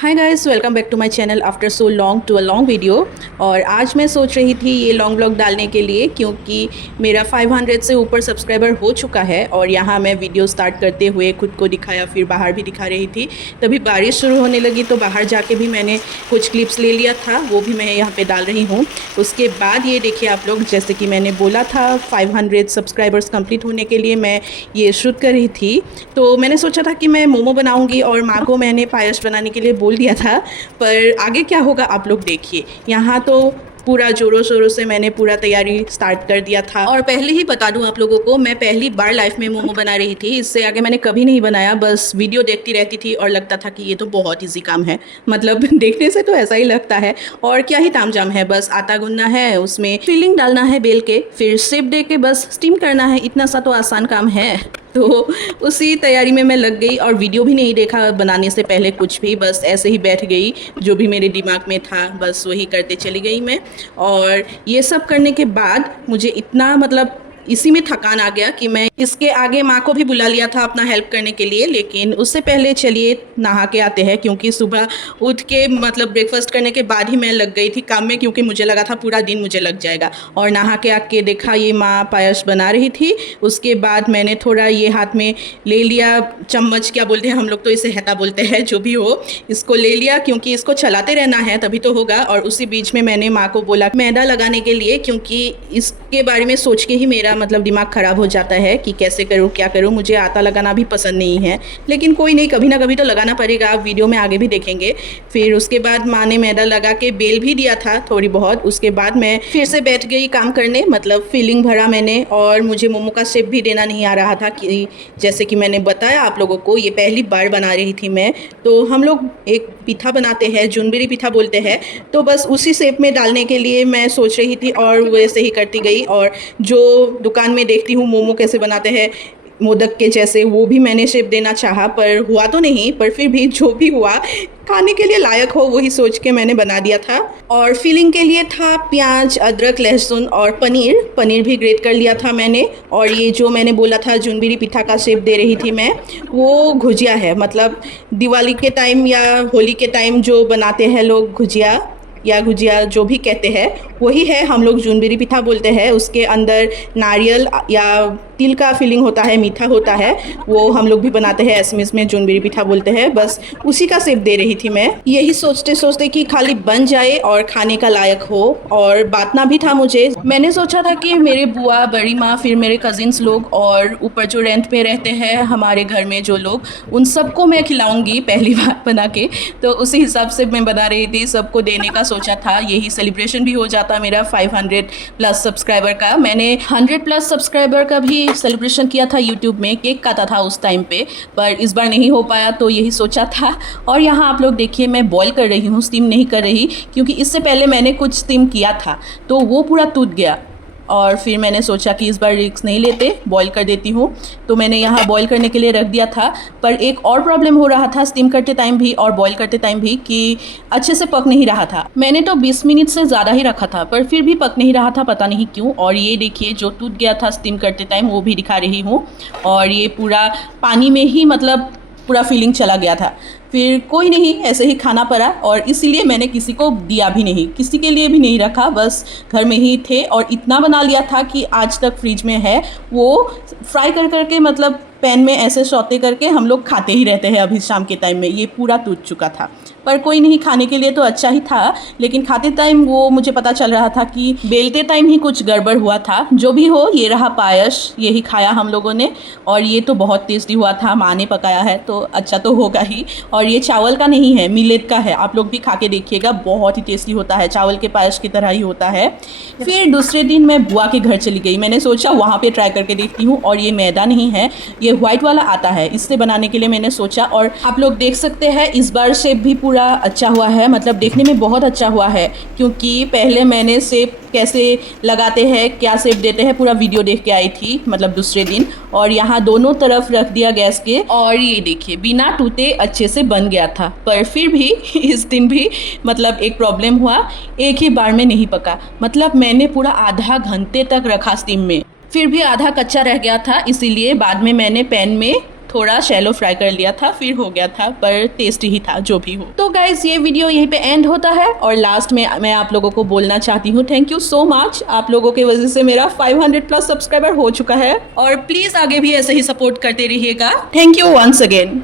Hi guys, welcome back to my channel after so long to a long video. और आज मैं सोच रही थी ये लॉन्ग व्लॉग डालने के लिए, क्योंकि मेरा 500 से ऊपर सब्सक्राइबर हो चुका है। और यहाँ मैं वीडियो स्टार्ट करते हुए खुद को दिखाया, फिर बाहर भी दिखा रही थी। तभी बारिश शुरू होने लगी तो बाहर जाके भी मैंने कुछ क्लिप्स ले लिया था, वो भी मैं यहाँ पर डाल रही हूँ। उसके बाद ये देखिए आप लोग, जैसे कि मैंने बोला था 500 सब्सक्राइबर्स कंप्लीट होने के लिए मैं ये शूट कर रही थी। तो मैंने सोचा था कि मैं मोमो बनाऊँगी और माँ को मैंने पायस बनाने के लिए बोल दिया था। पर आगे क्या होगा आप लोग देखिए। यहाँ तो पूरा जोरों शोरों से मैंने पूरा तैयारी स्टार्ट कर दिया था। और पहले ही बता दूं आप लोगों को, मैं पहली बार लाइफ में मोमो बना रही थी। इससे आगे मैंने कभी नहीं बनाया, बस वीडियो देखती रहती थी और लगता था कि ये तो बहुत ईजी काम है। मतलब देखने से तो ऐसा ही लगता है, और क्या ही तामझाम है। बस आटा गूंदना है, उसमें फिलिंग डालना है बेल के, फिर शेप दे के बस स्टीम करना है। इतना सा तो आसान काम है। तो उसी तैयारी में मैं लग गई और वीडियो भी नहीं देखा बनाने से पहले कुछ भी, बस ऐसे ही बैठ गई। जो भी मेरे दिमाग में था बस वही करते चली गई मैं। और ये सब करने के बाद मुझे इतना मतलब इसी में थकान आ गया कि मैं इसके आगे माँ को भी बुला लिया था अपना हेल्प करने के लिए। लेकिन उससे पहले चलिए नहा के आते हैं, क्योंकि सुबह उठ के मतलब ब्रेकफास्ट करने के बाद ही मैं लग गई थी काम में, क्योंकि मुझे लगा था पूरा दिन मुझे लग जाएगा। और नहा के आके देखा ये माँ पायस बना रही थी। उसके बाद मैंने थोड़ा ये हाथ में ले लिया चम्मच, क्या बोलते हैं हम लोग तो इसे हैता बोलते हैं, जो भी हो, इसको ले लिया क्योंकि इसको चलाते रहना है तभी तो होगा। और उसी बीच में मैंने माँ को बोला मैदा लगाने के लिए, क्योंकि इसके बारे में सोच के ही मेरा मतलब दिमाग ख़राब हो जाता है कि कैसे करूँ क्या करूँ। मुझे आटा लगाना भी पसंद नहीं है, लेकिन कोई नहीं, कभी ना कभी तो लगाना पड़ेगा। आप वीडियो में आगे भी देखेंगे। फिर उसके बाद माँ ने मैदा लगा के बेल भी दिया था थोड़ी बहुत। उसके बाद मैं फिर से बैठ गई काम करने, मतलब फिलिंग भरा मैंने। और मुझे मोमो का शेप भी देना नहीं आ रहा था, कि जैसे कि मैंने बताया आप लोगों को ये पहली बार बना रही थी मैं। तो हम लोग एक पिठा बनाते हैं, जुनबेरी पिठा बोलते हैं, तो बस उसी शेप में डालने के लिए मैं सोच रही थी और वैसे ही करती गई। और जो दुकान में देखती हूँ मोमो कैसे बनाते हैं मोदक के जैसे, वो भी मैंने शेप देना चाहा, पर हुआ तो नहीं। पर फिर भी जो भी हुआ खाने के लिए लायक हो वही सोच के मैंने बना दिया था। और फिलिंग के लिए था प्याज, अदरक, लहसुन और पनीर भी ग्रेट कर लिया था मैंने। और ये जो मैंने बोला था जुनबेरी पिठा का शेप दे रही थी मैं, वो गुजिया है। मतलब दिवाली के टाइम या होली के टाइम जो बनाते हैं लोग गुजिया या गुजिया जो भी कहते हैं, वही है, हम लोग जुनबेरी पिठा बोलते हैं। उसके अंदर नारियल या तिल का फिलिंग होता है, मीठा होता है, वो हम लोग भी बनाते हैं। एसएमएस में जुनबेरी पिठा बोलते हैं। बस उसी का शेप दे रही थी मैं, यही सोचते सोचते कि खाली बन जाए और खाने का लायक हो। और बांटना भी था मुझे। मैंने सोचा था कि मेरे बुआ, बड़ी माँ, फिर मेरे कजिन्स लोग और ऊपर जो रेंट पे रहते हैं हमारे घर में जो लोग, उन सबको मैं खिलाऊंगी पहली बार बना के। तो उसी हिसाब से मैं बना रही थी, सबको देने का सोचा था। यही सेलिब्रेशन भी हो जाता मेरा 500 प्लस सब्सक्राइबर का। मैंने 100 प्लस सब्सक्राइबर का भी सेलिब्रेशन किया था यूट्यूब में, केक काटा था उस टाइम पे, पर इस बार नहीं हो पाया, तो यही सोचा था। और यहाँ आप लोग देखिए मैं बॉईल कर रही हूँ, स्टीम नहीं कर रही, क्योंकि इससे पहले मैंने कुछ स्टीम किया था तो वो पूरा टूट गया। और फिर मैंने सोचा कि इस बार रिस्क नहीं लेते, बॉईल कर देती हूँ। तो मैंने यहाँ बॉईल करने के लिए रख दिया था। पर एक और प्रॉब्लम हो रहा था स्टीम करते टाइम भी और बॉईल करते टाइम भी, कि अच्छे से पक नहीं रहा था। मैंने तो 20 मिनट से ज़्यादा ही रखा था, पर फिर भी पक नहीं रहा था, पता नहीं क्यों। और ये देखिए जो टूट गया था स्टीम करते टाइम, वो भी दिखा रही हूँ। और ये पूरा पानी में ही मतलब पूरा फीलिंग चला गया था। फिर कोई नहीं, ऐसे ही खाना पड़ा। और इसीलिए मैंने किसी को दिया भी नहीं, किसी के लिए भी नहीं रखा, बस घर में ही थे। और इतना बना लिया था कि आज तक फ्रिज में है। वो फ्राई कर करके मतलब पैन में ऐसे सौते करके हम लोग खाते ही रहते हैं अभी शाम के टाइम में। ये पूरा टूट चुका था, पर कोई नहीं, खाने के लिए तो अच्छा ही था। लेकिन खाते टाइम वो मुझे पता चल रहा था कि बेलते टाइम ही कुछ गड़बड़ हुआ था। जो भी हो, ये रहा पायस, यही खाया हम लोगों ने। और ये तो बहुत टेस्टी हुआ था, माँ ने पकाया है तो अच्छा तो होगा ही। और ये चावल का नहीं है, मिलेट का है। आप लोग भी खा के देखिएगा, बहुत ही टेस्टी होता है, चावल के पायस की तरह ही होता है। फिर दूसरे दिन मैं बुआ के घर चली गई। मैंने सोचा वहाँ पे ट्राई करके देखती हूँ। और ये मैदा नहीं है, ये व्हाइट वाला आता है, इससे बनाने के लिए मैंने सोचा। और आप लोग देख सकते हैं इस बार शेप भी पूरा अच्छा हुआ है, मतलब देखने में बहुत अच्छा हुआ है। क्योंकि पहले मैंने शेप कैसे लगाते हैं, क्या शेप देते हैं, पूरा वीडियो देख के आई थी, मतलब दूसरे दिन। और यहाँ दोनों तरफ रख दिया गैस के, और ये देखिए बिना टूटे अच्छे से बन गया था। पर फिर भी इस दिन भी मतलब एक प्रॉब्लम हुआ, एक ही बार में नहीं पका। मतलब मैंने पूरा आधा घंटे तक रखा स्टीम में, फिर भी आधा कच्चा रह गया था। इसीलिए बाद में मैंने पैन में थोड़ा शैलो फ्राई कर लिया था, फिर हो गया था, पर टेस्टी ही था जो भी हो। तो गाइज ये वीडियो यहीं पे एंड होता है और लास्ट में मैं आप लोगों को बोलना चाहती हूँ थैंक यू सो मच। आप लोगों की वजह से मेरा 500 प्लस सब्सक्राइबर हो चुका है और प्लीज आगे भी ऐसे ही सपोर्ट करते रहिएगा। Thank you once again.